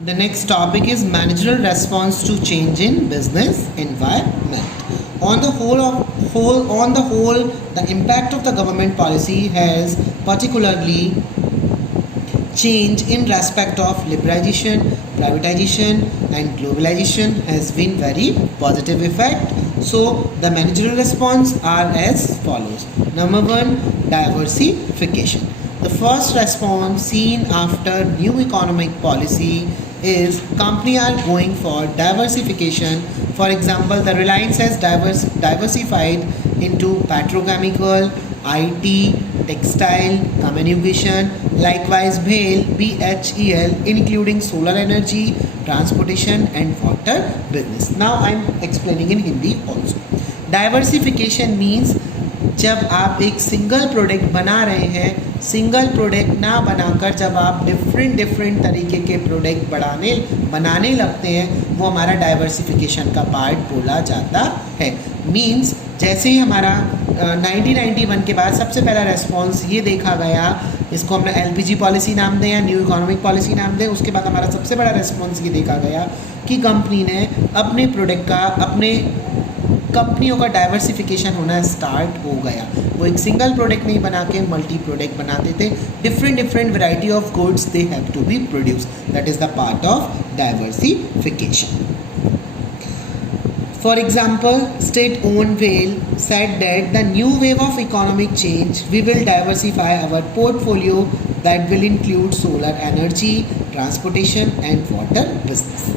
The next topic is managerial response to change in business environment. On the whole, the impact of the government policy has particularly change in respect of liberalization, privatization, and globalization has been very positive effect. So the managerial response are as follows. Number one, diversification. The first response seen after new economic policy is company are going for diversification. For example, the Reliance has diversified into petrochemical, IT, textile, communication. Likewise, BHEL, including solar energy, transportation and water business. Now I am explaining in Hindi also. Diversification means जब आप एक single product बना रहे हैं, single product ना बनाकर जब आप डिफरेंट तरीके के प्रोडक्ट बनाने लगते हैं, वो हमारा डाइवर्सिफिकेशन का पार्ट बोला जाता है. मींस जैसे ही हमारा 1991 के बाद सबसे पहला रेस्पॉन्स ये देखा गया, इसको हमने एलपीजी पॉलिसी नाम दें या न्यू इकोनॉमिक पॉलिसी नाम दें, उसके बाद हमारा सबसे बड़ा रेस्पॉन्स ये देखा गया कि कंपनी ने अपने प्रोडक्ट का अपने कंपनियों का डाइवर्सिफिकेशन होना स्टार्ट हो गया. वो एक सिंगल प्रोडक्ट नहीं बना के मल्टी प्रोडक्ट बनाते थे. Different variety of goods they have to be produce. That is the part of diversification. For example, state-owned WAIL said that the new wave of economic change, we will diversify our portfolio that will include solar energy, transportation and water business.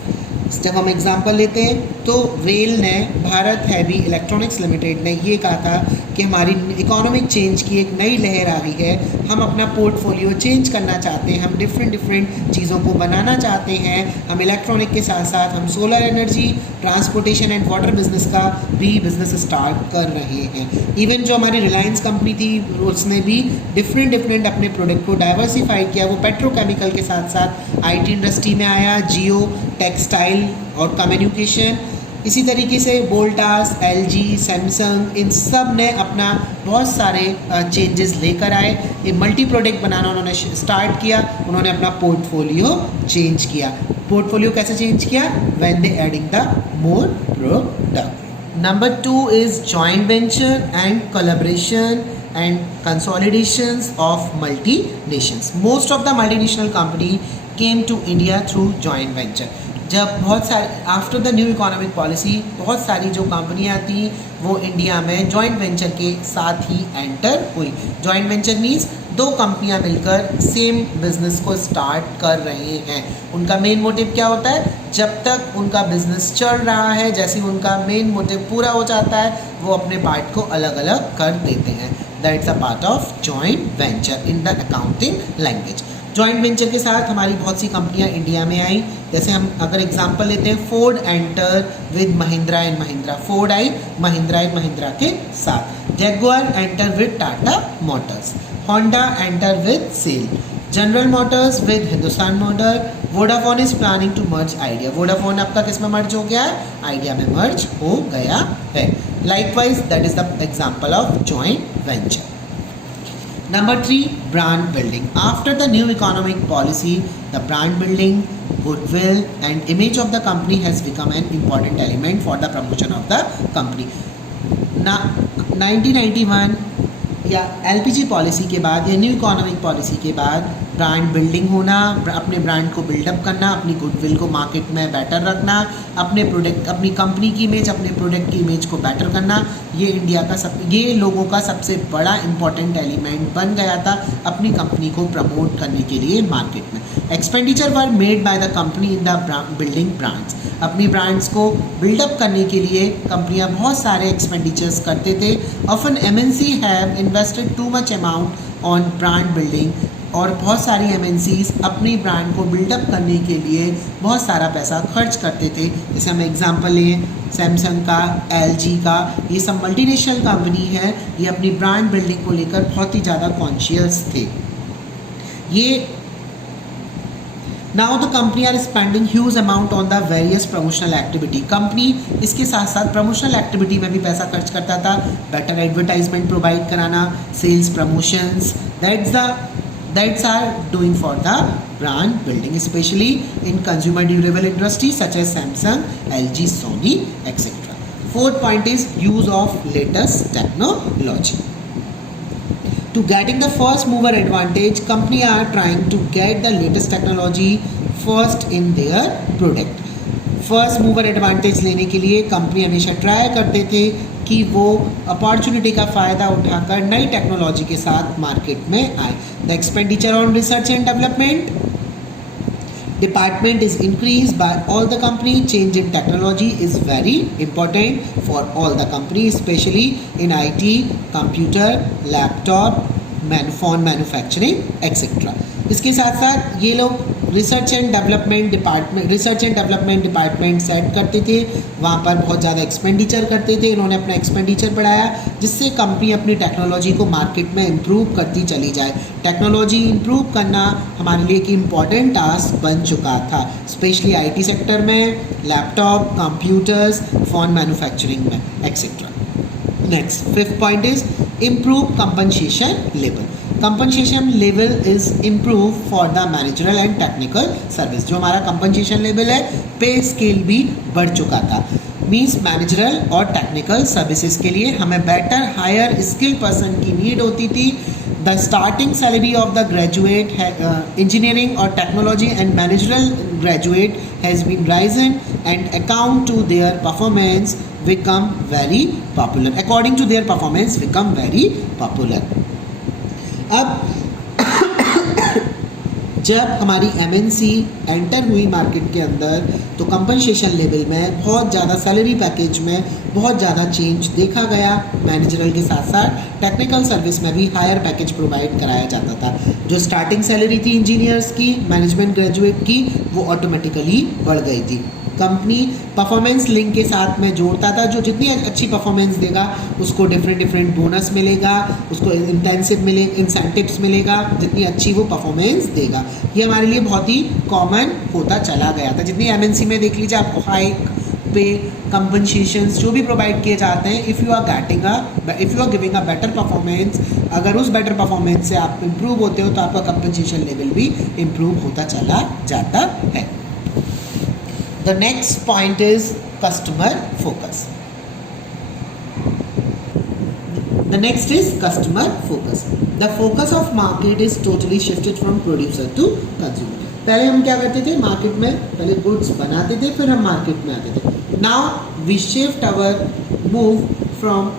जब हम example लेते हैं तो well ने, Bharat heavy electronics limited ने ये कहा था कि हमारी इकोनॉमिक चेंज की एक नई लहर आ गई है, हम अपना पोर्टफोलियो चेंज करना चाहते हैं, हम डिफरेंट चीज़ों को बनाना चाहते हैं. हम इलेक्ट्रॉनिक के साथ साथ हम solar energy, transportation and water business का भी बिजनेस स्टार्ट कर रहे हैं. इवन जो हमारी रिलायंस कंपनी थी उसने भी डिफरेंट अपने प्रोडक्ट को डाइवर्सिफाई किया. वो पेट्रोकेमिकल के साथ साथ IT इंडस्ट्री में आया, जियो, टेक्सटाइल और कम्युनिकेशन. इसी तरीके से वोल्टास, LG, सैमसंग, इन सब ने अपना बहुत सारे चेंजेस लेकर आए. ये मल्टी प्रोडक्ट बनाना उन्होंने स्टार्ट किया. उन्होंने अपना पोर्टफोलियो चेंज किया. पोर्टफोलियो कैसे चेंज किया? When they adding the more product. Number 2 is joint venture and collaboration and consolidations of multinations. Most of the multinational company came to India through joint venture. जब बहुत सारे after the new economic policy बहुत सारी जो कंपनियां थी वो India में जॉइंट वेंचर के साथ ही एंटर हुई. जॉइंट वेंचर मीन्स दो कंपनियां मिलकर सेम बिजनेस को स्टार्ट कर रहे हैं. उनका मेन मोटिव क्या होता है? जब तक उनका बिजनेस चल रहा है, जैसे उनका मेन मोटिव पूरा हो जाता है, वो अपने पार्ट को अलग अलग कर देते हैं. That's a part of joint venture in the accounting language. Joint venture के साथ हमारी बहुत सी कंपनियां इंडिया में आई. जैसे हम अगर एग्जांपल लेते हैं, Ford enter with Mahindra and Mahindra. Ford आई महिंद्रा एंड महिंद्रा के साथ. Jaguar enter with Tata Motors. Honda enter with Siel. General Motors with Hindustan Motor. Vodafone is planning to merge Idea. Vodafone आपका किस में मर्ज हो गया है? आइडिया में मर्ज हो गया है. Likewise that is the example of joint venture. Number 3, brand building. After the new economic policy, the brand building, goodwill and image of the company has become an important element for the promotion of the company. 1991 या LPG policy के बाद या new economic policy के बाद brand building होना, अपने brand को buildup करना, अपनी गुडविल को मार्केट में बेटर रखना, अपने प्रोडक्ट, अपनी कंपनी की इमेज, अपने प्रोडक्ट की इमेज को बेटर करना, ये लोगों का सबसे बड़ा इंपॉर्टेंट एलिमेंट बन गया था अपनी कंपनी को प्रमोट करने के लिए मार्केट में. Expenditure were made by the company in the building brands. अपनी ब्रांड्स को बिल्डअप करने के लिए कंपनियां बहुत सारे एक्सपेंडिचर्स करते थे. Often MNC have invested too much amount on brand building. और बहुत सारी MNCs अपनी ब्रांड को बिल्डअप करने के लिए बहुत सारा पैसा खर्च करते थे. जैसे हम एग्जांपल लें सैमसंग का, LG का, ये सब मल्टीनेशनल कंपनी है. ये अपनी ब्रांड बिल्डिंग को लेकर बहुत ही ज़्यादा कॉन्शियस थे. ये now the company are spending huge amount on the various promotional activity. Company इसके साथ साथ प्रमोशनल एक्टिविटी में भी पैसा खर्च करता था. बेटर एडवर्टाइजमेंट प्रोवाइड कराना, sales promotions, that's the that's are doing for the brand building, especially in consumer durable industry such as Samsung, LG, Sony, etc. Fourth point is use of latest technology. To getting the first mover advantage, company are trying to get the latest technology first in their product. First mover advantage लेने के लिए company हमेशा try करते थे कि वो opportunity का फ़ायदा उठाकर नई टेक्नोलॉजी के साथ मार्केट में आए. The expenditure on research and development department is increased by all the company. Change in technology is very important for all the company, especially in IT, computer, laptop, phone manufacturing, etc. इसके साथ साथ ये लोग research and development department set करते थे. वहाँ पर बहुत ज़्यादा एक्सपेंडिचर करते थे. इन्होंने अपना एक्सपेंडिचर बढ़ाया जिससे कंपनी अपनी टेक्नोलॉजी को मार्केट में इम्प्रूव करती चली जाए. टेक्नोलॉजी इम्प्रूव करना हमारे लिए एक इम्पॉर्टेंट टास्क बन चुका था, स्पेशली IT सेक्टर में, लैपटॉप, कंप्यूटर्स, फ़ोन मैन्युफैक्चरिंग में, etcetera. Next fifth point is improve compensation level. Compensation level is improve for the managerial and technical service. जो हमारा कंपनसेशन लेवल है, पे स्केल भी बढ़ चुका था. मीन्स मैनेजरल और टेक्निकल सर्विसेज के लिए हमें बेटर हायर स्किल पर्सन की नीड होती थी. The starting salary of the graduate engineering और technology and managerial graduate has been risen and account to their performance become very popular. According to their performance become very popular. अब जब हमारी MNC enter हुई market के अंदर तो compensation level में बहुत ज़्यादा, सैलरी पैकेज में बहुत ज़्यादा चेंज देखा गया. मैनेजरल के साथ साथ टेक्निकल सर्विस में भी हायर पैकेज प्रोवाइड कराया जाता था. जो स्टार्टिंग सैलरी थी इंजीनियर्स की, मैनेजमेंट ग्रेजुएट की, वो ऑटोमेटिकली बढ़ गई थी. कंपनी परफॉर्मेंस लिंक के साथ में जोड़ता था. जो जितनी अच्छी परफॉर्मेंस देगा उसको डिफरेंट बोनस मिलेगा, उसको इंसेंटिव्स मिलेगा जितनी अच्छी वो परफॉर्मेंस देगा. ये हमारे लिए बहुत ही कॉमन होता चला गया था. जितनी MNC में देख लीजिए आपको हाइक, पे, कंपनसेशंस जो भी प्रोवाइड किए जाते हैं, if you are giving a better performance, अगर उस बेटर परफॉर्मेंस से आप इम्प्रूव होते हो तो आपका कंपनसेशन लेवल भी इम्प्रूव होता चला जाता है. The next point is customer focus. The next is customer focus. The focus of market is totally shifted from producer to consumer. पहले हम क्या करते थे, मार्केट में पहले गुड्स बनाते थे, फिर हम मार्केट में आते थे. Now we shift our move from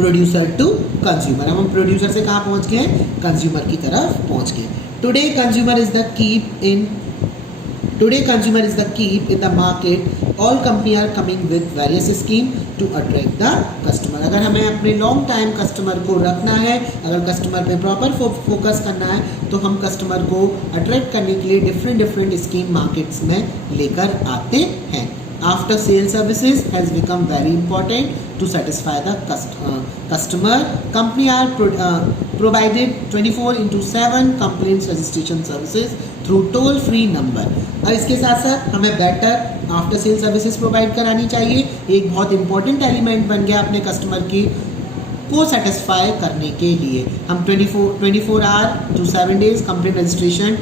producer to consumer. अब हम प्रोड्यूसर से कहाँ पहुँच गए, कंज्यूमर की तरफ पहुँच गए. Today consumer is the key in the market. All companies are coming with various schemes to attract the customer. अगर हमें अपने लॉन्ग टाइम कस्टमर को रखना है, अगर कस्टमर पे प्रॉपर फोकस करना है, तो हम कस्टमर को अट्रैक्ट करने के लिए डिफरेंट स्कीम मार्केट्स में लेकर आते हैं. After sale services has become very important to satisfy the customer. Company are provided 24/7 complaints registration services through toll free number. और इसके साथ साथ हमें better after sale services provide करानी चाहिए. एक बहुत इंपॉर्टेंट एलिमेंट बन गया अपने कस्टमर की को सेटिस्फाई करने के लिए. हम 24 hour to 7 days complaint registration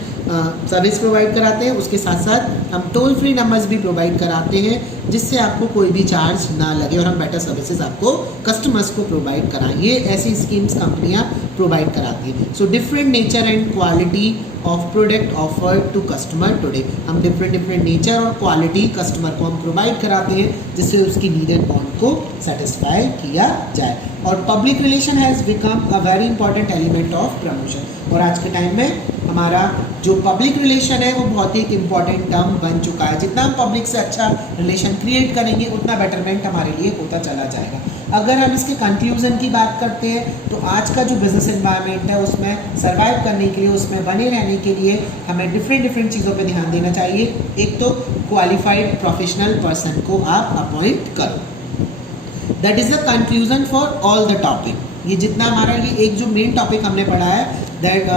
service provide कराते हैं. उसके साथ साथ हम टोल फ्री नंबर्स भी प्रोवाइड कराते हैं जिससे आपको कोई भी चार्ज ना लगे और हम बेटर सर्विसेज आपको कस्टमर्स को प्रोवाइड कराएं. ये ऐसी स्कीम्स कंपनियां प्रोवाइड कराती हैं. So different nature and quality of product offer to customer today. हम डिफरेंट नेचर और क्वालिटी कस्टमर को हम प्रोवाइड कराते हैं जिससे उसकी नीड एंड वांट को सेटिस्फाई किया जाए. और public relation has become a very important element of promotion. और आज के टाइम में हमारा जो पब्लिक रिलेशन है वो बहुत ही एक इम्पॉर्टेंट टर्म बन चुका है. जितना हम पब्लिक से अच्छा रिलेशन क्रिएट करेंगे उतना बेटरमेंट हमारे लिए होता चला जाएगा. अगर हम इसके कंक्लूजन की बात करते हैं तो आज का जो बिजनेस एनवायरनमेंट है उसमें सर्वाइव करने के लिए, उसमें बने रहने के लिए हमें डिफरेंट चीज़ों पे ध्यान देना चाहिए. एक तो क्वालिफाइड प्रोफेशनल पर्सन को आप अपॉइंट करो. That is the conclusion for all the topic. ये जितना हमारा ये एक जो मेन टॉपिक हमने पढ़ा है दैट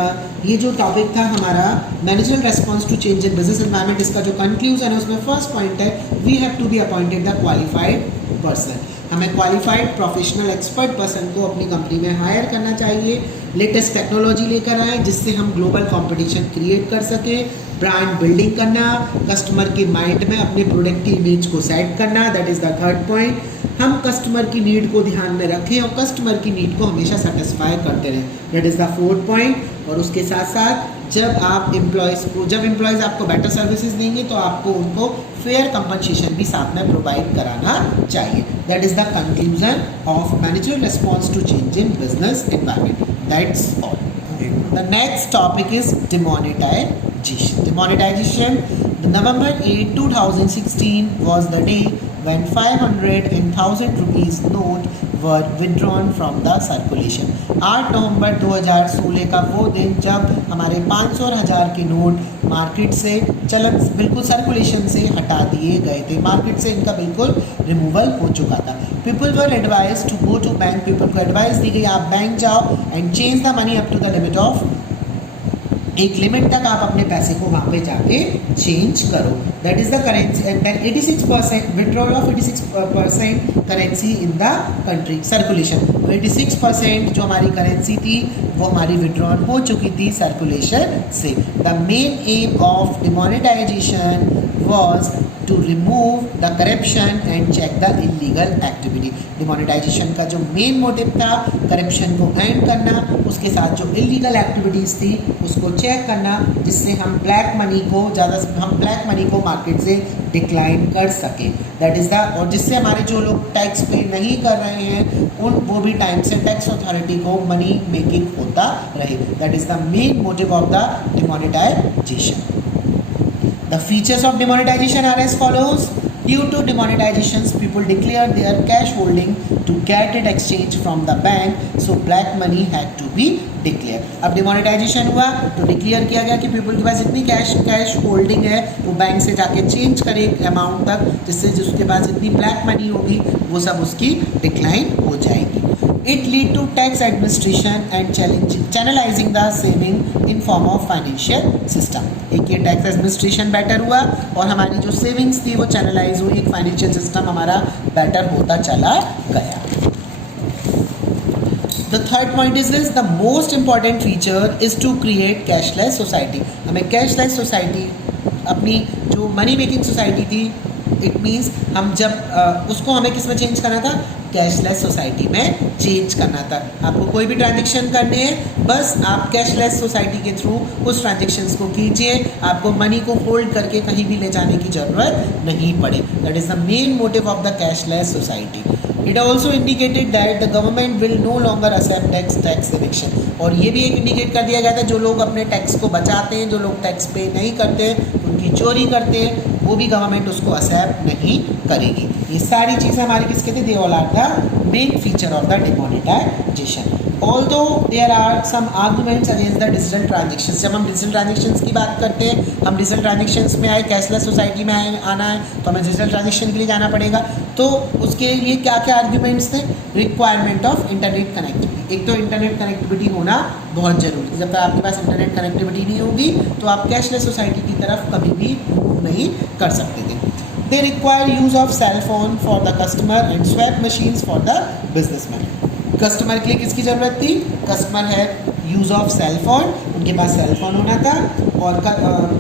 ये जो टॉपिक था हमारा managerial response to change in business environment, इसका जो कंक्लूजन है उसमें फर्स्ट पॉइंट है we have to be appointed the qualified person. हमें क्वालिफाइड प्रोफेशनल एक्सपर्ट पर्सन को अपनी कंपनी में हायर करना चाहिए। लेटेस्ट टेक्नोलॉजी लेकर आए जिससे हम ग्लोबल कंपटीशन क्रिएट कर सकें। ब्रांड बिल्डिंग करना, कस्टमर के माइंड में अपने प्रोडक्ट की इमेज को सेट करना, that is the third point. हम कस्टमर की नीड को ध्यान में रखें और कस्टमर की नीड को हमेशा सेटिस्फाई करते रहें, that is the fourth point. और उसके साथ साथ जब एम्प्लॉयज़ आपको बेटर सर्विसेज देंगे तो आपको उनको फेयर कंपनसेशन भी साथ में प्रोवाइड कराना चाहिए। That is the conclusion of manager response to change in business environment. That's all. The next topic is demonetization. Demonetization. November 8, 2016 was the day when 500 and 1000 rupees note were withdrawn from the circulation. 8 नवंबर 2016 का वो दिन जब हमारे 500 और 1000 के note market से चलन बिल्कुल सर्कुलेशन से हटा दिए गए थे। मार्केट से इनका बिल्कुल रिमूवल हो चुका था। People were advise to go to bank. People को एडवाइस दी गई आप बैंक जाओ and change the money up to the limit of, एक लिमिट तक आप अपने पैसे को वहाँ पे जाके चेंज करो। That is the currency and 86% withdrawal of 86% currency in the country circulation. 86% जो हमारी करेंसी थी वो हमारी विड्रॉल हो चुकी थी सर्कुलेशन से। The main aim of demonetization was to remove the corruption and check the illegal activity. Demonetization का जो मेन मोटिव था करप्शन को एंड करना, उसके साथ जो इलीगल एक्टिविटीज़ थी उसको चेक करना, जिससे हम ब्लैक मनी को मार्केट से डिक्लाइन कर सकें। दैट इज़ द, और जिससे हमारे जो लोग टैक्स पे नहीं कर रहे हैं वो भी टाइम से टैक्स अथॉरिटी को मनी मेकिंग होता रहे। That is the main motive of the demonetisation. The features of demonetization are as follows. Due to demonetizations, people declare their cash holding to get it exchanged from the bank, so black money had to be declared. अब demonetization हुआ तो declare किया गया कि people के पास जितनी cash holding है वो बैंक से जाके चेंज करे अमाउंट तक, जिससे जिसके पास जितनी ब्लैक मनी होगी वो सब उसकी डिक्लाइन हो जाएगी। It lead to tax administration and channelizing the saving in form of financial system. एक ये टैक्स एडमिनिस्ट्रेशन बेटर हुआ और हमारी जो सेविंग्स थी वो चैनलाइज हुई, एक फाइनेंशियल सिस्टम हमारा बेटर होता चला गया। The third point is this: the most important feature is to create cashless society. हमें cashless society, अपनी जो मनी मेकिंग सोसाइटी थी, इट मीन्स हम जब उसको हमें किस में चेंज करना था, कैशलेस सोसाइटी में चेंज करना था। आपको कोई भी ट्रांजेक्शन करने हैं बस आप कैशलेस सोसाइटी के थ्रू उस ट्रांजेक्शन्स को कीजिए, आपको मनी को होल्ड करके कहीं भी ले जाने की ज़रूरत नहीं पड़े। That is the main motive of the cashless society. It also indicated that the government will no longer accept tax eviction. और ये भी एक इंडिकेट कर दिया गया था जो लोग अपने टैक्स को बचाते हैं, जो लोग टैक्स पे नहीं करते, उनकी चोरी करते हैं, वो भी गवर्नमेंट उसको एक्सेप्ट नहीं करेगी। ये सारी चीज़ें हमारी किसके थे, they all are the main feature of the demonetization. Although there are some arguments against the digital transactions. जब हम डिजिटल ट्रांजेक्शन्स की बात करते हैं, हम डिजिटल ट्रांजेक्शन्स में आए, कैशलेस सोसाइटी में आना है तो हमें डिजिटल ट्रांजेक्शन के लिए जाना पड़ेगा। तो उसके लिए क्या क्या आर्ग्यूमेंट्स थे, रिक्वायरमेंट ऑफ इंटरनेट कनेक्टिविटी। एक तो इंटरनेट कनेक्टिविटी होना बहुत ज़रूरी है। जब तक आपके पास इंटरनेट कनेक्टिविटी नहीं होगी तो आप कैशलेस सोसाइटी की तरफ कभी भी मूव नहीं कर सकते थे। They require use of cell phone for the customer and swipe machines for the businessman. Customer के लिए किसकी ज़रूरत थी, कस्टमर है यूज़ ऑफ सेल फोन, उनके पास सेल फोन होना था, और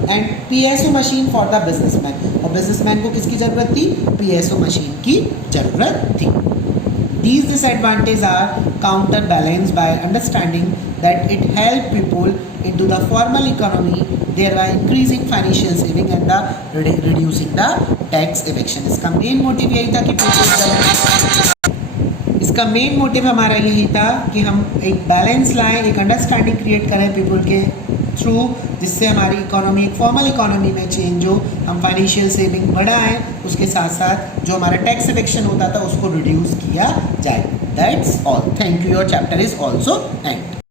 and PSO machine for the businessman, और बिजनेसमैन को किसकी ज़रूरत थी, पीएसओ मशीन की ज़रूरत थी। These disadvantages are counterbalanced by understanding that it helps people into the formal economy, thereby increasing financial saving and the reducing the tax evasion. इसका main motive यही था कि इसका मेन मोटिव हमारा यही था कि हम एक बैलेंस लाएं, एक अंडरस्टैंडिंग क्रिएट करें पीपल के थ्रू, जिससे हमारी इकोनॉमी एक फॉर्मल इकोनॉमी में चेंज हो, हम फाइनेंशियल सेविंग बढ़ाएं, उसके साथ साथ जो हमारा टैक्स एविक्शन होता था उसको रिड्यूस किया जाए। That's all. Thank you. Your chapter is also and.